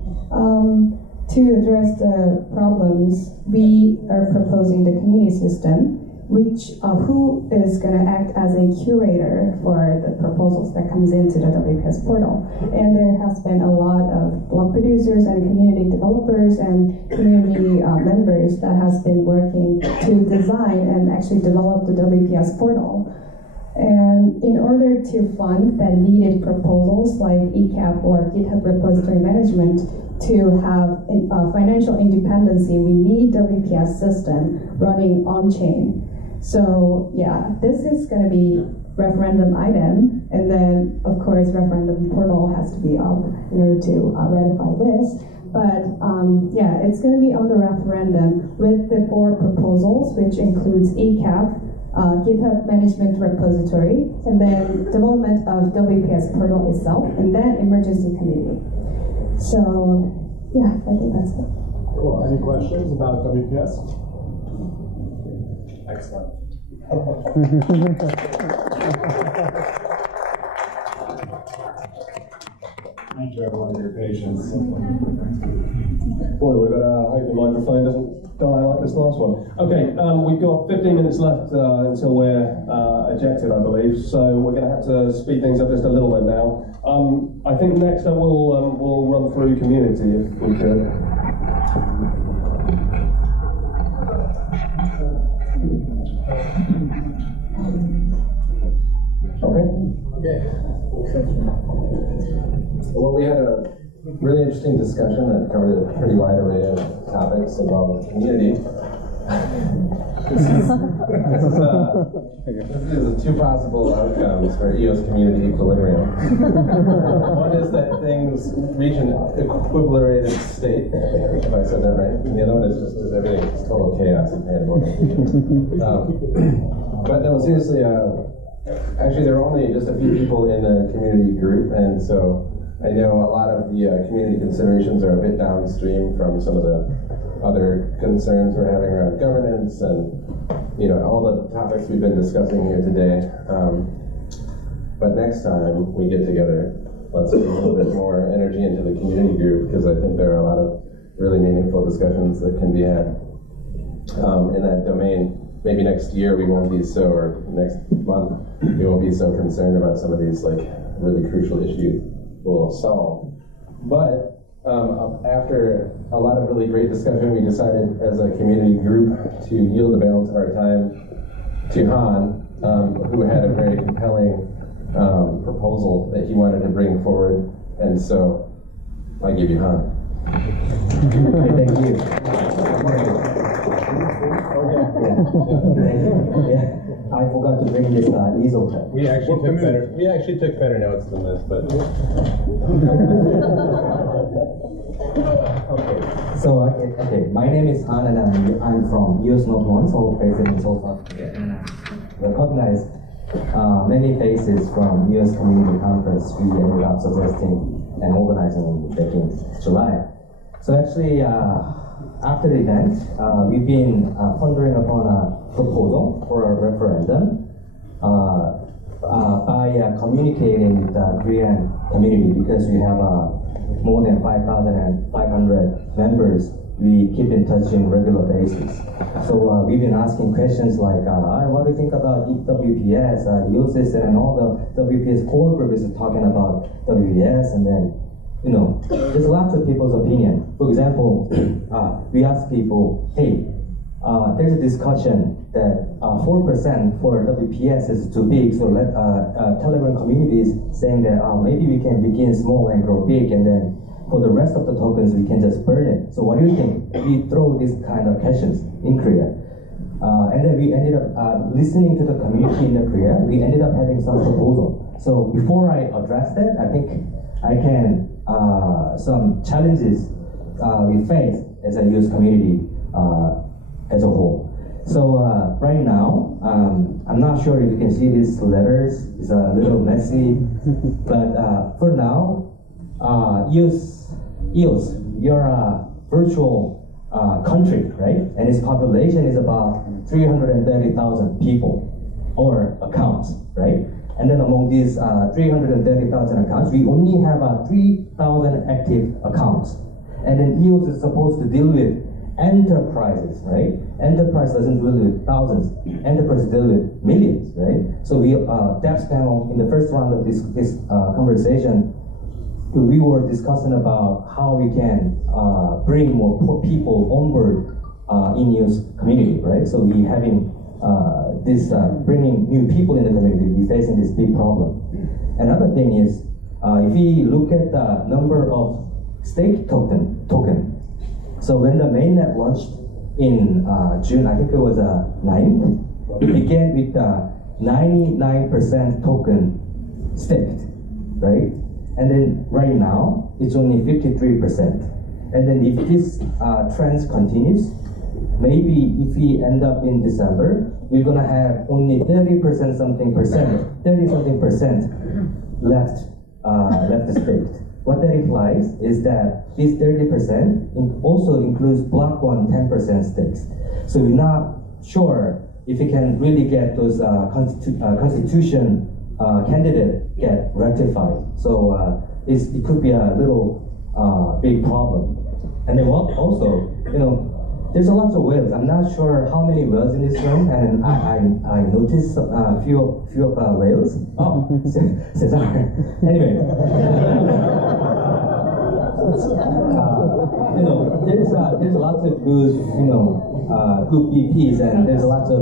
to address the problems, we are proposing the community system, which who is going to act as a curator for the proposals that comes into the WPS portal. And there has been a lot of blog producers and community developers and community members that has been working to design and actually develop the WPS portal. And in order to fund the needed proposals like ECAP or GitHub repository management to have financial independency, we need WPS system running on-chain. So yeah, this is going to be referendum item, and then of course referendum portal has to be up in order to ratify this. But yeah, it's going to be on the referendum with the 4 proposals, which includes ECAP, GitHub management repository, and then development of WPS portal itself, and then emergency committee. So yeah, I think that's it. Cool. Any questions about WPS? Excellent. Thank you everyone for your patience. Boy, we better hope the microphone doesn't die like this last one. Okay, we've got 15 minutes left until we're ejected, I believe. So we're going to have to speed things up just a little bit now. I think next up we'll run through community if we could. Okay. Well, we had a really interesting discussion that covered a pretty wide array of topics involving community. This is 2 possible outcomes for EOS community equilibrium. One is that things reach an equilibrated state, if I said that right, and the other one is just everything is total chaos and pandemonium. But no, seriously, actually there are only just a few people in the community group, and so I know a lot of the community considerations are a bit downstream from some of the other concerns we're having around governance and all the topics we've been discussing here today. But next time we get together, let's put a little bit more energy into the community group, because I think there are a lot of really meaningful discussions that can be had in that domain. Maybe next year we won't be so, or next month we won't be so concerned about some of these really crucial issues we'll solve. But after a lot of really great discussion, we decided as a community group to yield the balance of our time to Han, who had a very compelling proposal that he wanted to bring forward, and so I give you Han. Thank you. I forgot to bring this easel. We actually took better notes than this, but So okay, my name is Han, and I'm from EOS Node 1, so based in South Africa, and I recognize many faces from EOS Community Conference we ended up suggesting and organizing back in July. So actually, after the event, we've been pondering upon a proposal for a referendum by communicating with the Korean community, because we have more than 5,500 members. We keep in touch on a regular basis. So we've been asking questions like, what do you think about WPS, EOS, and all the WPS core group is talking about WPS, and then there's lots of people's opinion. For example, we ask people, hey, there's a discussion that 4% for WPS is too big, so let Telegram communities saying that maybe we can begin small and grow big, and then for the rest of the tokens we can just burn it. So what do you think? We throw these kind of questions in Korea. And then we ended up listening to the community in the Korea. We ended up having some proposal. So before I address that, I think I can some challenges we face as a youth community as a whole. So right now, I'm not sure if you can see these letters. It's a little messy, but for now, EOS, you're a virtual country, right? And its population is about 330,000 people or accounts, right? And then among these 330,000 accounts, we only have 3,000 active accounts. And then EOS is supposed to deal with enterprises, right? Enterprise doesn't deal with thousands. Enterprise deal with millions, right? So we, DAPS panel, in the first round of this conversation, we were discussing about how we can bring more people on board in EOS community, right? So we having this bringing new people in the community, we facing this big problem. Another thing is, if we look at the number of stake token. So when the mainnet launched in June, I think it was 9th, it began with 99% token staked, right? And then right now, it's only 53%. And then if this trend continues, maybe if we end up in December, we're gonna have only 30 something percent left staked. What that implies is that this 30% also includes block 1 10% stakes. So we're not sure if we can really get those constitution candidate get ratified. So it could be a little big problem. And then also, there's a lot of whales. I'm not sure how many whales in this room, and I noticed a few of whales. Oh, Cesar. Anyway, there's lots of good, good BPs, and there's lots of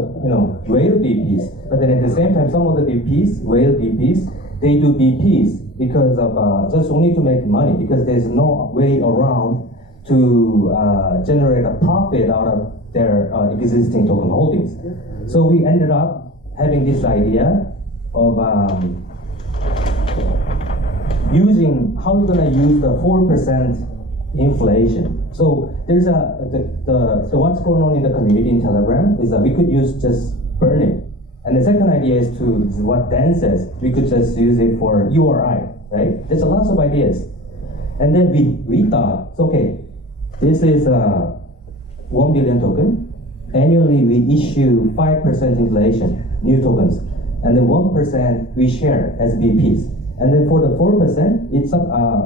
whale BPs. But then at the same time, some of the BPs, whale BPs, they do BPs because of just only to make money, because there's no way around to generate a profit out of their existing token holdings. So we ended up having this idea of using how we're gonna use the 4% inflation. So there's so what's going on in the community in Telegram is that we could use just burn it. And the second idea is what Dan says, we could just use it for URI, right? There's lots of ideas. And then we thought, okay, this is 1 billion token. Annually, we issue 5% inflation, new tokens. And then 1% we share as BPs. And then for the 4%, it's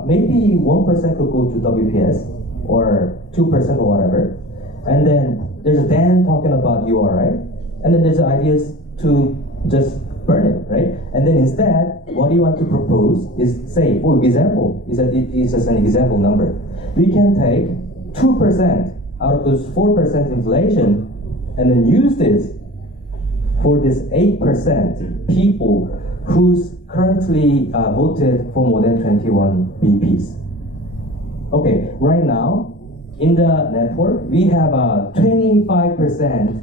maybe 1% could go to WPS or 2% or whatever. And then there's Dan talking about URI. And then there's ideas to just burn it, right? And then instead, what you want to propose is, say, for example, it's just an example number. We can take 2% out of those 4% inflation and then use this for this 8% people who's currently voted for more than 21 BPs. Okay, right now, in the network, we have 25%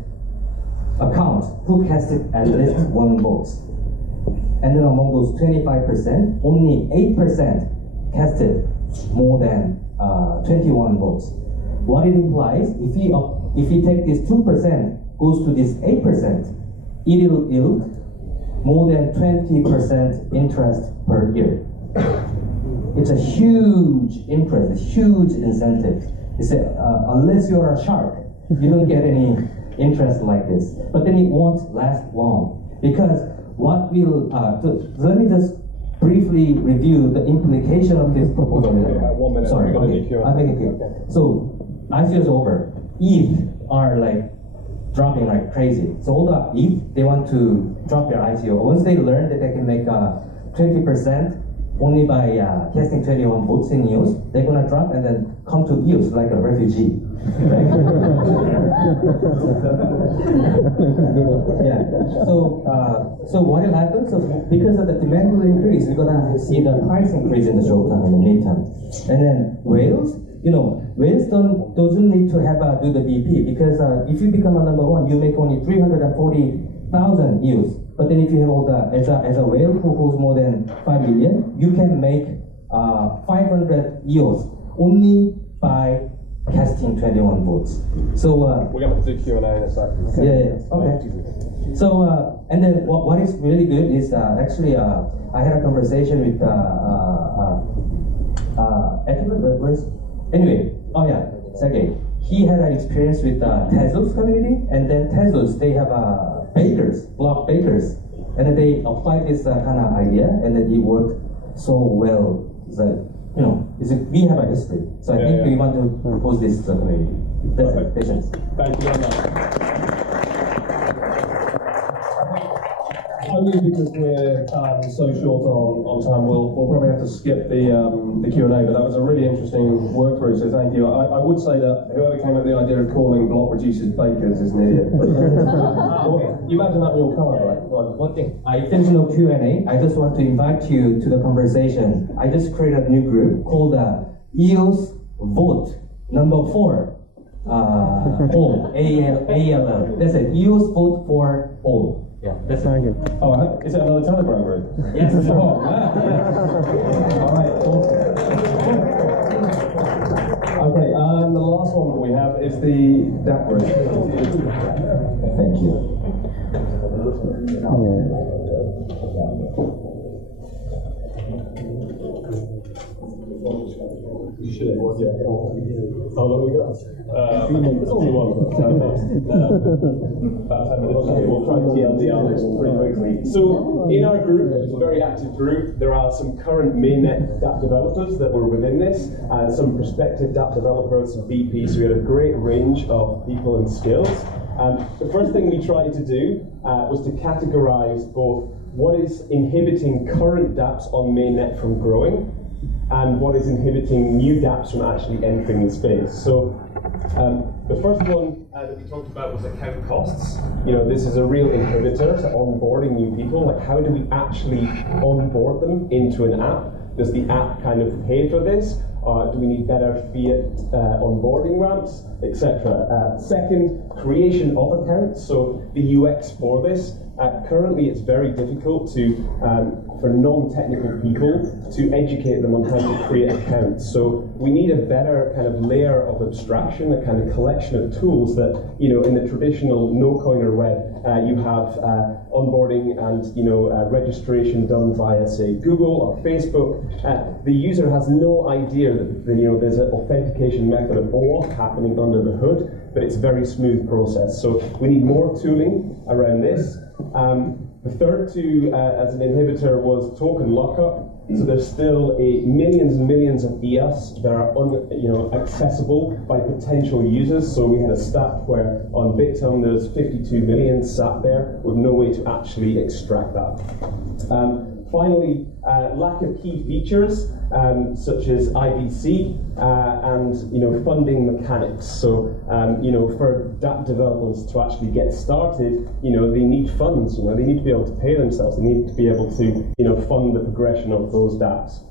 accounts who casted at least 1 vote. And then among those 25%, only 8% casted more than 21 votes. What it implies, if we take this 2% goes to this 8%, it'll yield more than 20% interest per year. It's a huge interest, a huge incentive. It's unless you're a shark, you don't get any interest like this. But then it won't last long, because what will, let me just briefly review the implication of this proposal. 1 minute. Sorry, okay. I'll make it quick. So, ICO is over. ETH are like dropping like crazy. So all the ETH, they want to drop their ICO. Once they learn that they can make 20% only by casting 21 votes in EOS, they're gonna drop and then come to EOS like a refugee. Right? Yeah. So what will happen? So because of the demand will increase, we're gonna see the price increase in the short term and the mid term. And then whales, Whales doesn't need to have do the BP, because if you become a number one, you make only 340,000 EOS. But then if you have all as a whale who holds more than 5 million, you can make 500 EOS only by casting 21 votes. So we're going to do Q&A in a second. Okay. So and then what is really good is actually I had a conversation with Sergey. He had an experience with Tezos community, and then Tezos, they have bakers, block bakers, and then they applied this kind of idea, and then it worked so well. That we have a history, so I think we want to propose this to the community. That's it. Patience. Thank you very much. Only because we're so short on time, we'll probably have to skip the Q&A, but that was a really interesting work through, so thank you. I would say that whoever came up with the idea of calling block reducers bakers is an idiot. You imagine that in your car, right? One thing, if there's no Q&A, I just want to invite you to the conversation. I just created a new group called EOS Vote number 4. All, ALL. That's it, EOS Vote for All. Yeah, that's very good. Oh, is it another Telegram group? Yes. Oh, wow. All right, awesome. Okay, and the last one we have is the DAC group. Thank you. How long we got? There's only one. About 10 minutes. Okay, we'll try and TLDR this pretty quickly. So, in our group, it's a very active group, there are some current mainnet DApp developers that were within this, and some prospective DApp developers, some BP, so we had a great range of people and skills. The first thing we tried to do was to categorize both what is inhibiting current dApps on mainnet from growing, and what is inhibiting new dApps from actually entering the space. So the first one that we talked about was account costs. This is a real inhibitor to onboarding new people. Like, how do we actually onboard them into an app? Does the app kind of pay for this? Do we need better fiat onboarding ramps, etc.? Second, creation of accounts. So the UX for this. Currently, it's very difficult for non-technical people to educate them on how to create accounts. So we need a better kind of layer of abstraction, a kind of collection of tools that, in the traditional no-coiner web, you have onboarding and, registration done via, say, Google or Facebook. The user has no idea that, there's an authentication method of OAuth happening under the hood, but it's a very smooth process. So we need more tooling around this. The third as an inhibitor was token lockup. So there's still millions and millions of EOS that are accessible by potential users. So we had a stat where on Bitum there's 52 million sat there with no way to actually extract that. Finally, lack of key features such as IBC and funding mechanics. So for DApp developers to actually get started, they need funds. They need to be able to pay themselves. They need to be able to fund the progression of those DApps.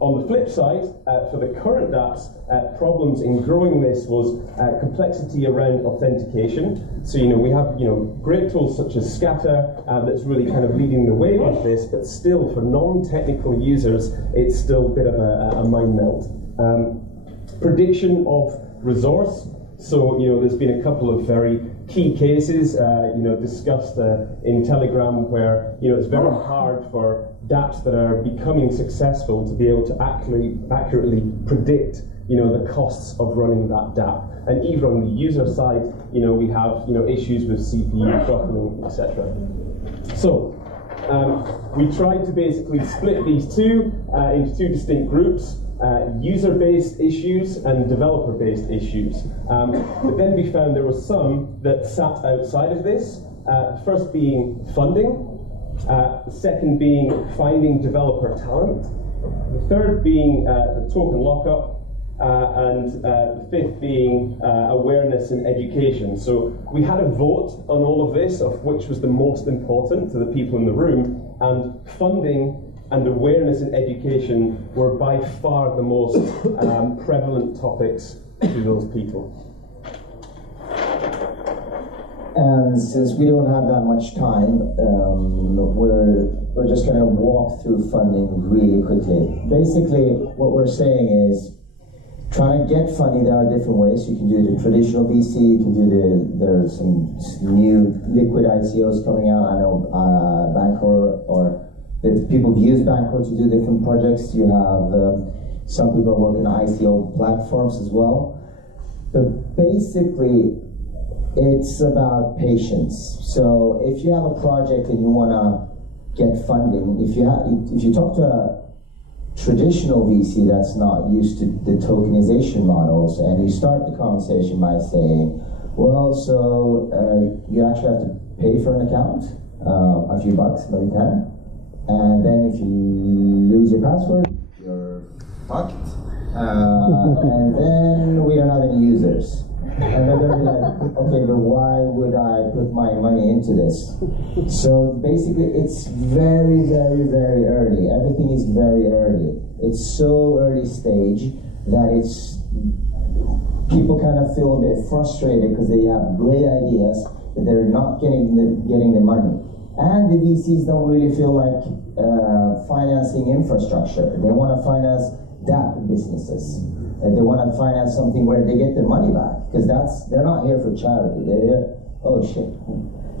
On the flip side, for the current DApps, problems in growing this was complexity around authentication. So we have great tools such as Scatter that's really kind of leading the way with this, but still for non-technical users, it's still a bit of a mind melt. Prediction of resource. So there's been a couple of very key cases discussed in Telegram where it's very hard for DApps that are becoming successful to be able to accurately predict the costs of running that DApp. And even on the user side, we have issues with CPU throttling, etc. So we tried to basically split these two into two distinct groups. User-based issues and developer-based issues. But then we found there were some that sat outside of this. First being funding, the second being finding developer talent, the third being the token lockup, and the fifth being awareness and education. So we had a vote on all of this, of which was the most important to the people in the room, and funding and awareness and education were by far the most prevalent topics to those people. And since we don't have that much time, we're just going to walk through funding really quickly. Basically, what we're saying is, trying to get funding, there are different ways. You can do the traditional VC, you can do there's some new liquid ICOs coming out. I know Bancor, or the people have used Bancor to do different projects. You have some people working on ICO platforms as well. But basically, it's about patience. So if you have a project and you want to get funding, if you talk to a traditional VC that's not used to the tokenization models, and you start the conversation by saying, well, so you actually have to pay for an account, a few bucks, maybe 10, and then if you lose your password, you're fucked, and then we don't have any users. And then they'll be like, okay, but why would I put my money into this? So basically, it's very, very, very early. Everything is very early. It's so early stage that people kind of feel a bit frustrated because they have great ideas, but they're not getting the money. And the VCs don't really feel like financing infrastructure. They want to finance DAP businesses. They want to finance something where they get their money back, because they're not here for charity. They're here, oh shit.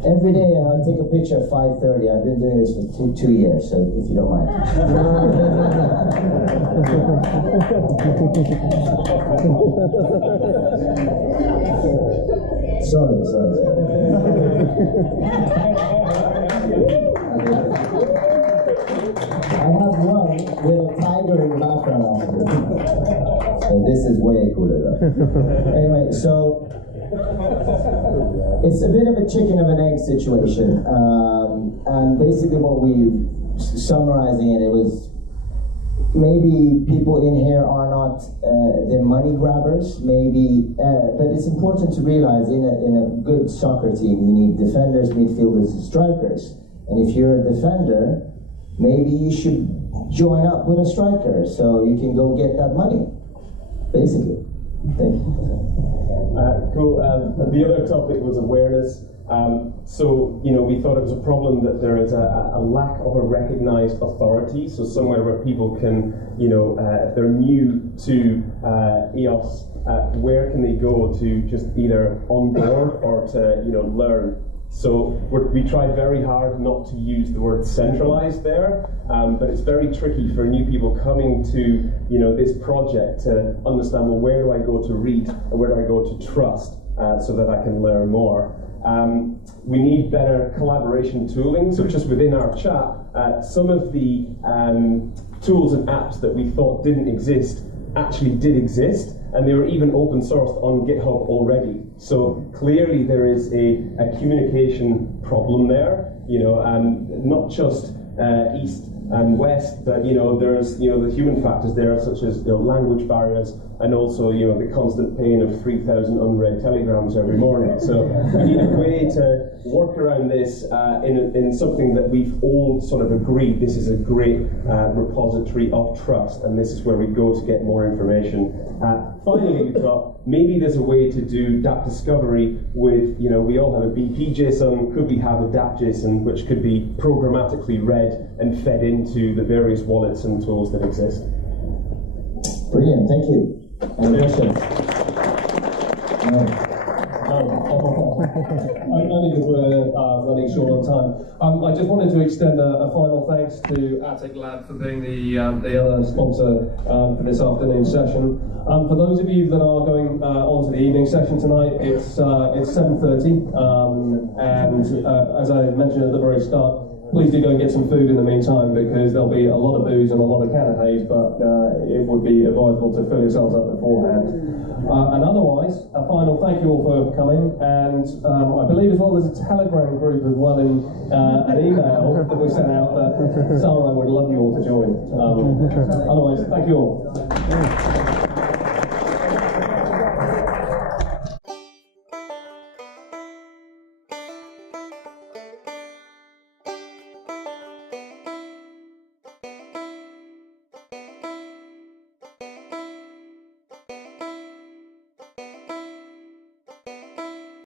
Every day I take a picture at 5:30. I've been doing this for 2 years, so if you don't mind. Sorry. I have one with a tiger in the background. So this is way cooler though. Anyway, so it's a bit of a chicken of an egg situation. And basically what summarizing it was, maybe people in here are not the money grabbers, maybe, but it's important to realize in a good soccer team, you need defenders, midfielders, and strikers. And if you're a defender, maybe you should join up with a striker so you can go get that money, basically. Thank you. Cool. The other topic was awareness. So, we thought it was a problem that there is a lack of a recognized authority, so somewhere where people can, if they're new to EOS, where can they go to just either onboard or to, learn? So we tried very hard not to use the word centralized there, but it's very tricky for new people coming to this project to understand, well, where do I go to read and where do I go to trust so that I can learn more. We need better collaboration tooling. So just within our chat, some of the tools and apps that we thought didn't exist actually did exist, and they were even open sourced on GitHub already. So clearly there is a communication problem there, and not just east and west, but there's the human factors there, such as language barriers, and also the constant pain of 3,000 unread telegrams every morning. So we need a way to work around this in something that we've all sort of agreed this is a great repository of trust, and this is where we go to get more information. Finally, we thought maybe there's a way to do DAP discovery with, we all have a BP JSON, could we have a DAP JSON which could be programmatically read and fed into the various wallets and tools that exist? Brilliant, thank you. Any questions? Only because we're running short on time. I just wanted to extend a final thanks to Attic Lab for being the other sponsor for this afternoon session. For those of you that are going on to the evening session tonight, it's 7:30, and as I mentioned at the very start, please do go and get some food in the meantime, because there'll be a lot of booze and a lot of canapes, but it would be advisable to fill yourselves up beforehand. And otherwise, a final thank you all for coming, and I believe as well there's a Telegram group as well in an email that we sent out that Sarah would love you all to join. Otherwise, thank you all.